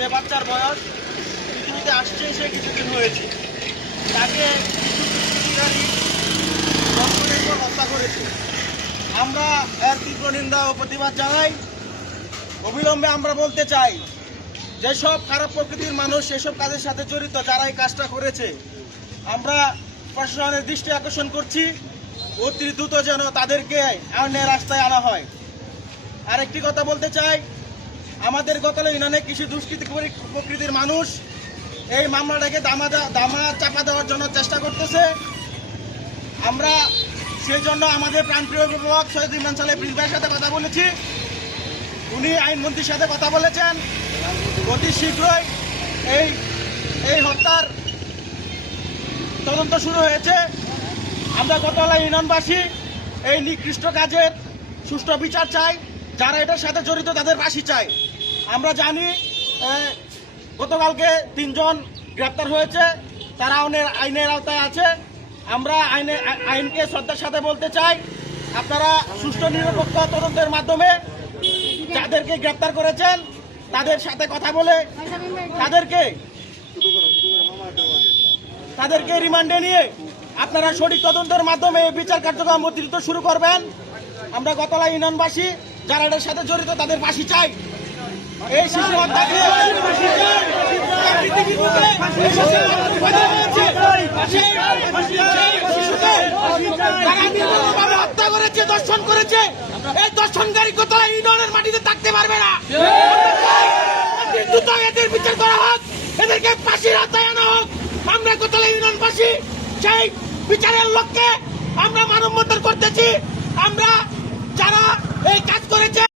যে বাচ্চার বয়স পৃথিবীতে আসছে সে কিছুদিন হয়েছে, তাকে জন্মের পর হত্যা করেছে। আমরা এর তীব্র নিন্দা ও প্রতিবাদ জানাই। অবিলম্বে আমরা বলতে চাই, যেসব খারাপ প্রকৃতির মানুষ এসব কাজের সাথে জড়িত, যারা এই কাজটা করেছে, আমরা প্রশাসনের দৃষ্টি আকর্ষণ করছি অতি দ্রুত যেন তাদেরকে আইনের রাস্তায় আনা হয়। আরেকটি কথা বলতে চাই, আমাদের গতকাল ইউনিয়নে কিছু দুষ্কৃতী প্রকৃতির মানুষ এই মামলাটাকে দামা চাপা দেওয়ার জন্য চেষ্টা করতেছে। আমরা সেই জন্য আমাদের প্রাণপ্রিয় অভিভাবক সৈয়দ ইমরান সালেহ প্রিন্স ভাইয়ের সাথে কথা বলেছি। উনি আইনমন্ত্রীর সাথে কথা বলেছেন, অতি শীঘ্রই এই হত্যার তদন্ত শুরু হয়েছে। আমরা গতকাল ইউনিয়নবাসী এই নিকৃষ্ট কাজের সুষ্ঠু বিচার চাই, যারা এটার সাথে জড়িত তাদের ফাঁসি চাই। আমরা জানি গতকালকে 3 জন গ্রেপ্তার হয়েছে, তারা আইনের আওতায় আছে। আমরা আইনকে শ্রদ্ধার সাথে বলতে চাই, আপনারা সুষ্ঠু নিরপেক্ষ তদন্তের মাধ্যমে যাদেরকে গ্রেপ্তার করেছেন তাদের সাথে কথা বলে তাদেরকে রিমান্ডে নিয়ে আপনারা সঠিক তদন্তের মাধ্যমে বিচার কার্যক্রম দ্রুত শুরু করবেন। আমরা গতলা ইউনিয়নবাসী যারা এটার সাথে জড়িত তাদের ফাঁসি চাই। এই শিশু হত্যাকে হত্যা করেছে, দর্শন করেছে, এই দর্শনকারী গতলা ইউনিয়নের মাটিতে থাকতে পারবে না। এদের বিচার করা হোক, এদেরকে ফাঁসির আওতায় আনা হোক। আমরা গতলা ইউনিয়নবাসী সেই বিচারের লক্ষ্যে আমরা মানববন্ধন করতেছি। আমরা যারা এই কাজ করেছে